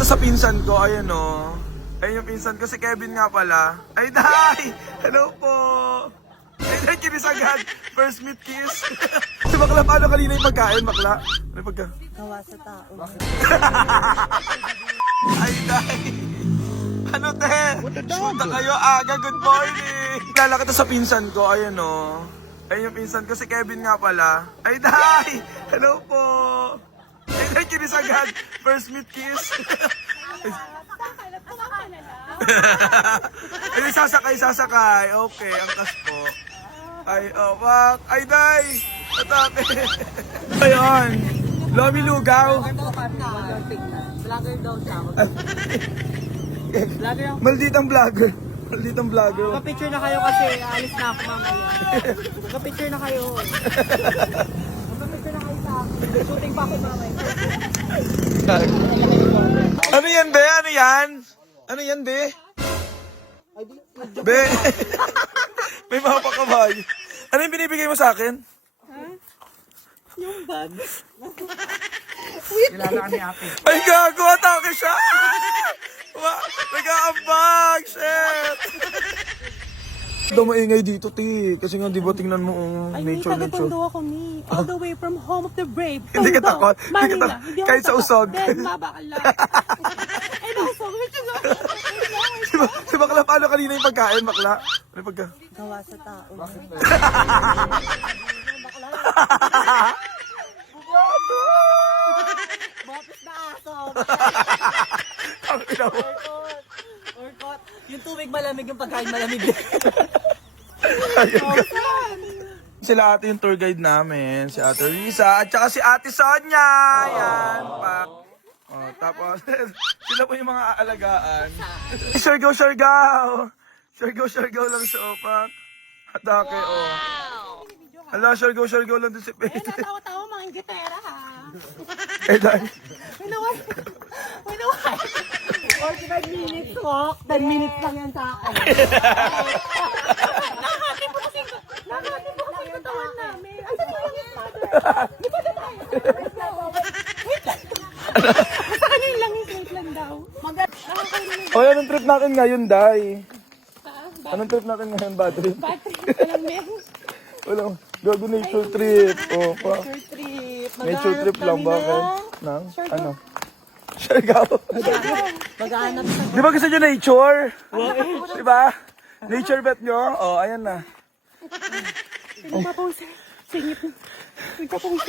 to sa pinsan ko, ayun o. Ayun yung pinsan ko, si Kevin nga pala. Ay, Day! Hello po! Ay, Day, kinis agad. First meet kiss. Si Bakla, paano kanina yung pagkain, Bakla? Ano pagka? Gawa sa tao. Ay, Day! Ano, te? Shoot na kayo aga, good morning! Kilala ka to sa pinsan ko, ayun o. Ayun yung pinsan ko, si Kevin nga pala. Ay, Day! Hello po! Ay, Day, kinis agad. First meet kiss. Ay, sasakay. Okay, angkas po. Ay, wak. Ay, Day! Atake. Ayun. Lomi Lugaw. Vlogger daw siya. Vlogger ako. Malditang vlogger. Malditang vlogger. Magpa-picture na kayo kasi alis na ako mamaya. Magpa-picture na kayo. Magpa-picture na kayo sa akin. Shooting pa ako mamaya. Ano yan, be? Ano yan? Ano yan, be? Be? May mga pakabay. Ano yung binibigay mo sa akin? Yung bag. Kilala ka ni Ate. Ay, gago! Atake siya! Nag-aambag! Shit! Daw maingay dito, ti. Kasi nga, di ba, tingnan mo Ay, nature. taga-Tondo ako, Mi. All the way from home of the brave. Hindi ka takot. Manila. Kahit sa usog. Then, mabakala. Ay, usog. Si Bakla, paano kanina yung pagkain, Bakla? Ano pagka? Gawa sa tao. Bopis na aso. Ang ina mo. Orkot. Yung tubig malamig, yung pagkain malamig. Sila ate yung tour guide namin, si Ate Risa, at saka si Ate Sonia. Yan, pa. Oh, tapos, sila po yung mga aalagaan. Siargaw, siargaw! Siargaw lang si Opak. Atake, oh. Hala, siargaw lang din si Pete. Natawa-tawa mga ingitera, ha? Eh, dahil. Winaway. 45 minutes walk, 10 minutes lang yan sa akin. Nakakati mo kasi yung katawan namin. Ay, saan lang yung mother? Di ba na tayo? Wait lang. Basta kanya yung langis, wait lang daw. Oh, anong trip natin ngayon, Day? Anong trip natin ngayon, bad trip? Patrick, alam mo yun? Walang, gago nature trip. Oh, pa. Nature trip. Nature trip lang, Maghanap bakit? kami Nang? Siargaw. Ano? Siargaw. Maghanap sa... Di ba gusto nyo nature? Di ba? Nature bet nyo? Oh, ayan na. Nagpapause. Singit na. Nagpapause.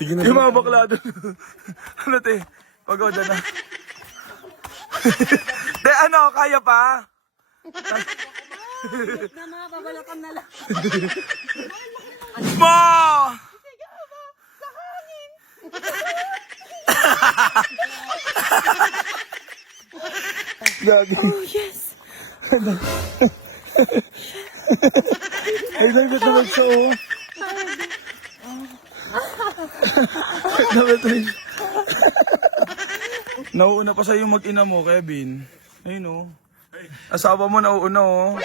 Sige na. Yung mga bakla doon. Ano, te? Pagoda na. Te, ano? Kaya pa? Wait na mga, babalakan na lang. Mo! Gago. Oh, yes. Ay, dapat na magsao. Dapat na nauuna pa sa'yo mag-ina mo, Kevin. Ayun, oh. Asawa mo nauuna, oh.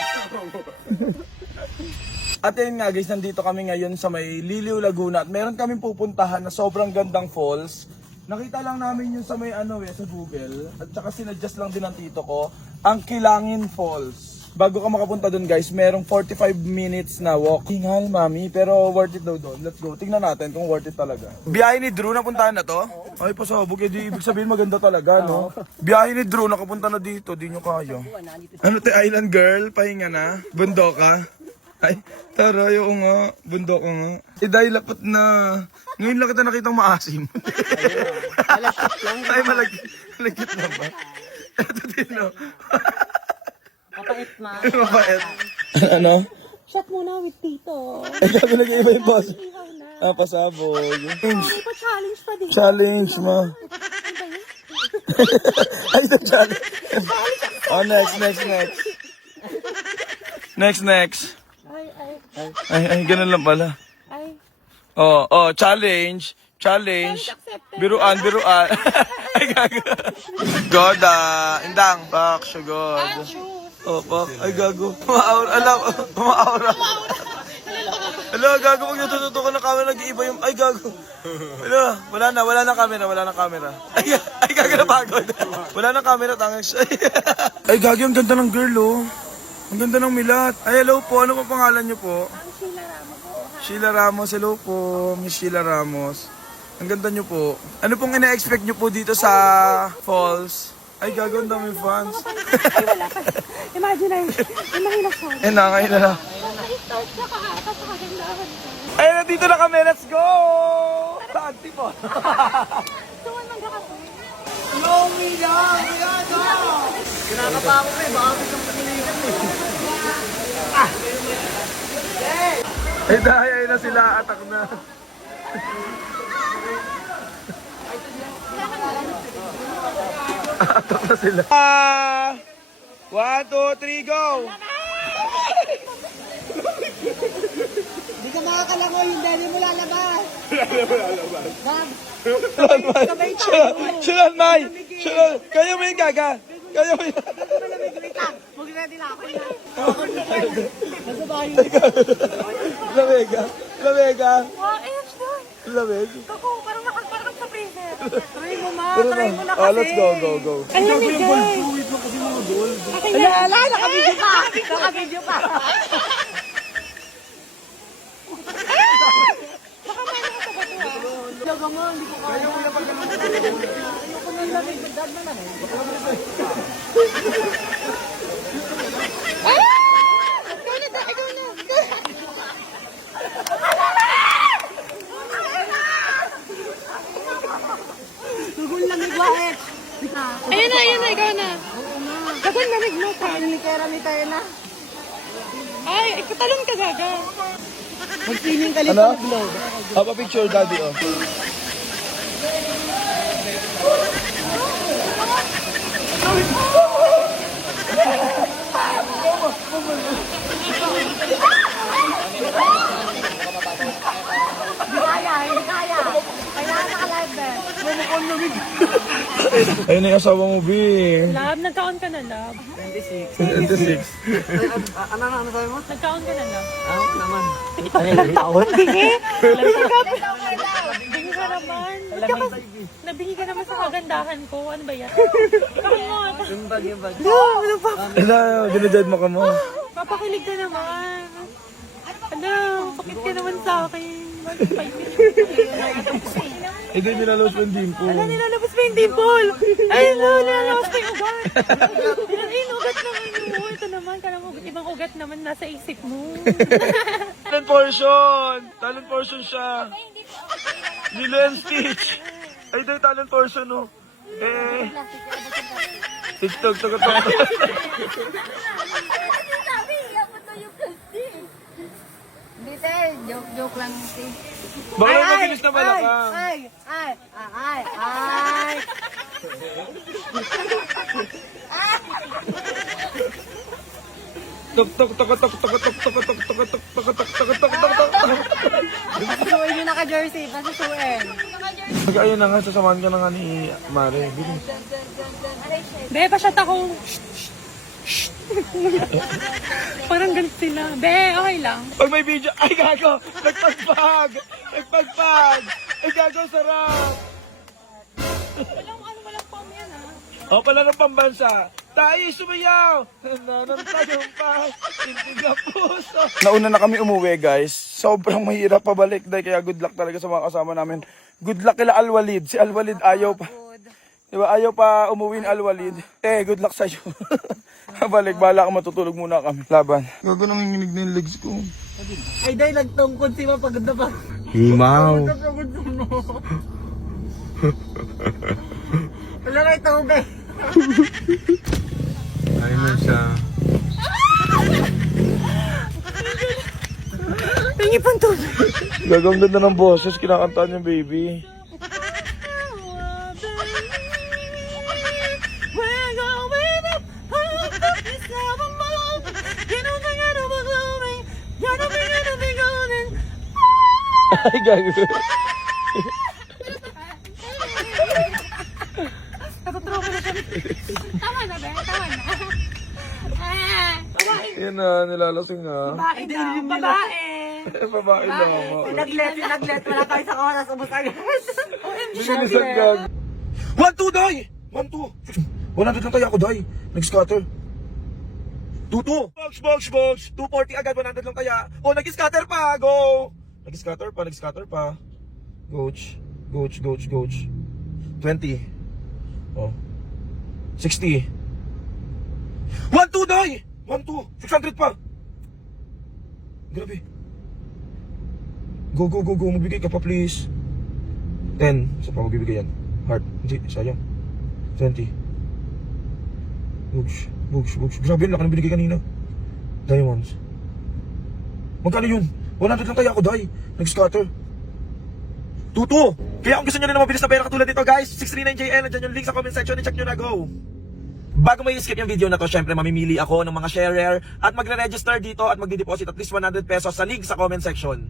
At yun nga guys, nandito kami ngayon sa may Liliw, Laguna. At meron kaming pupuntahan na sobrang gandang falls. Nakita lang namin yun sa may sa Google. At saka sinadjust lang din ng tito ko. Ang Kilangin Falls. Bago ka makapunta dun guys, merong 45 minutes na walk. Tingal, mami, pero worth it daw doon. Let's go. Tingnan natin kung worth it talaga. Biyahe ni Drew, napuntahan na to? Ay, pasabog. Eh, di ibig sabihin maganda talaga, no? Biyahe ni Drew, nakapunta na dito. Di nyo kaya. Ano te, island girl? Pahinga na? Bundok ka? Ay, tara, yung nga. Bundok ka nga. Eh, dahil lapat na. Ngayon lang kita nakitang maasim. Malagkit lang. Ay, malagkit na ba? Ito din, no? Mapait ma. Mabait. Ano? Shot muna with Tito. Ay, sabi nag-iiba yung boss. Ikaw na. Ah, pasabog. May pa-challenge pa din. Challenge, ma. Ay, ito challenge. Oh, next. Next. Ay, ganun lang pala. Ay. Oh, challenge. Biruan. Ay, gago. God, indang. Pak, sugod. Oh, pak. Ay, gago. Umaawra. Wala, gago, pag natututukan ng camera, nag-iiba yung, ay, gago. Wala na camera. Ay, gago, napagod. Wala na camera, tangis. Ay, gago, ang ganda ng girl, oh. Ang ganda ng milat. Ay, hello po, ano pa pangalan niyo po? Sheila Ramos, hello po, Miss Sheila Ramos. Ang ganda niyo po. Ano pong ina-expect niyo po dito sa falls? Ay, gago, ang daming fans. Ay, wala pa. Imagine na yun. Ay, mahirap ko. Eh, nakakain na lang. Start na kahata sa kagandahan. Ay, nandito na kami. Let's go! Saan, tipo? Tuwan man ka kasi. Lomi lang! Yan, no! Kinakapa ako eh. Baka biglang pagiligan eh. Ay, dahil ay na sila. Atak na. Atak na sila. 1, 2, 3, go! Hindi ka makakalangoy, yung dali mo lalabas. Shilal, May! Shilal! Kaya mo yung gaga! Kaya mo yung... Wait lang, huwag na nilakay na. Nasa bayo. Lamega! Lamega! Wow, ayos doon. Lameg! Kako, parang nakagparang sa freezer. Try mo ma, Tara try na. mo na Ah, kasi. let's go, go, go. Ang lamig guys. Wait lang kasi mga gold. Ala, naka-video pa. Naka-video pa. Baka meron ka sa bato ah. Laga mo, hindi ko kaya. Ayoko ng lamig, dad na lang eh. Ah! Ikaw na, ikaw na. Tugol lamig wahit. Ayun na, ikaw na. Dagan lamig mo pa. Nilikera tayo na. Ay, katalon ka gaga. Mag-swimming ka Ano? Pa-picture, daddy, oh. Hindi kaya. Kailangan naka-live bed. Ayun na yung asawa mo, B. Lab, nagkaon ka na, Lab. 26. Ano sabi mo? Nagkaon ka na, Lab. Naman. Ilang taon? Bingi. Bingi ka naman. Nabingi ka naman sa kagandahan ko. Ano ba yan? Kaon mo. Yung bag. Ano ba? Ano, ginajad mo ka mo. Papakilig ka naman. Ano, pakit ka naman sa akin. Eh, di nilalabas mo yung dimple. Ala, nilalabas pa yung dimple. Ay, no, nilalabas pa yung ugat. Ay, ugat naman mo. Ito naman, karang ugat. Ibang ugat naman nasa isip mo. Talent portion! Talent portion siya. Lilo and Stitch. Ay, ito yung talent portion, oh. Eh. TikTok, tok. Hindi tayo, joke lang si. Baka lang magilis na pala ka. Ay. Tok. Susuin nyo naka-jersey, pasusuin. Ayun na nga, sasamahan ka na nga ni Mare. Bilis. Be, pasyat ako. Parang ganit sila. Be, okay lang. Pag may video, ay gago! Nagpagpag! Ay gago, sarap! Walang pam yan O pala ng pambansa, tayo sumayaw! Nanantagumpay, tintig na puso! Nauna na kami umuwi guys. Sobrang mahirap pabalik dahil kaya good luck talaga sa mga kasama namin. Good luck kila Alwalid. Si Alwalid ayaw pa. Diba ayaw pa umuwi ni Alwalid. Good luck sa'yo. Balik, bala ka matutulog muna kami. Laban. Gago nang nanginginig na yung legs ko. Ay, dahil nagtungkod si mapagod na pa. Himaw. Wala na ito, be. Ayun na siya. Pingi pang tubig. Gagawin ganda ng boses, kinakantaan yung baby. Ay, gago. Natutropa na siya. Tama na, be. Tama na. Yan na, nilalasing na. Babae daw. Babae. Babae lang mo. Sinaglet. Wala pa isang oras. Ubus agad. Bilisan gag. 1-2, day! 1-2. 100 lang tayo ako, day. Nag-scatter. 2-2. Box. 240 agad, 100 lang kaya. Oh, nag-scatter pa. Go! Nag-scatter pa. Coach. 20. Oh. 60. 1-2, day! 1-2. 600 pa. Grabe. Go. Magbigay ka pa, please. 10. Sa pa magbibigay yan. Heart. Hindi, sayang. 20. Bugs. Grabe, laki ng binigay kanina. Diamonds. Magkano yun? 100 lang kaya ako, day. Nag-scatter. 2-2. Kaya kung gusto nyo rin na mabilis na pera katulad dito, guys, 639JL, nandiyan yung link sa comment section, i-check nyo na, go. Bago may skip yung video na to, syempre mamimili ako ng mga sharer at magre-register dito at magdi-deposit at least 100 pesos sa link sa comment section.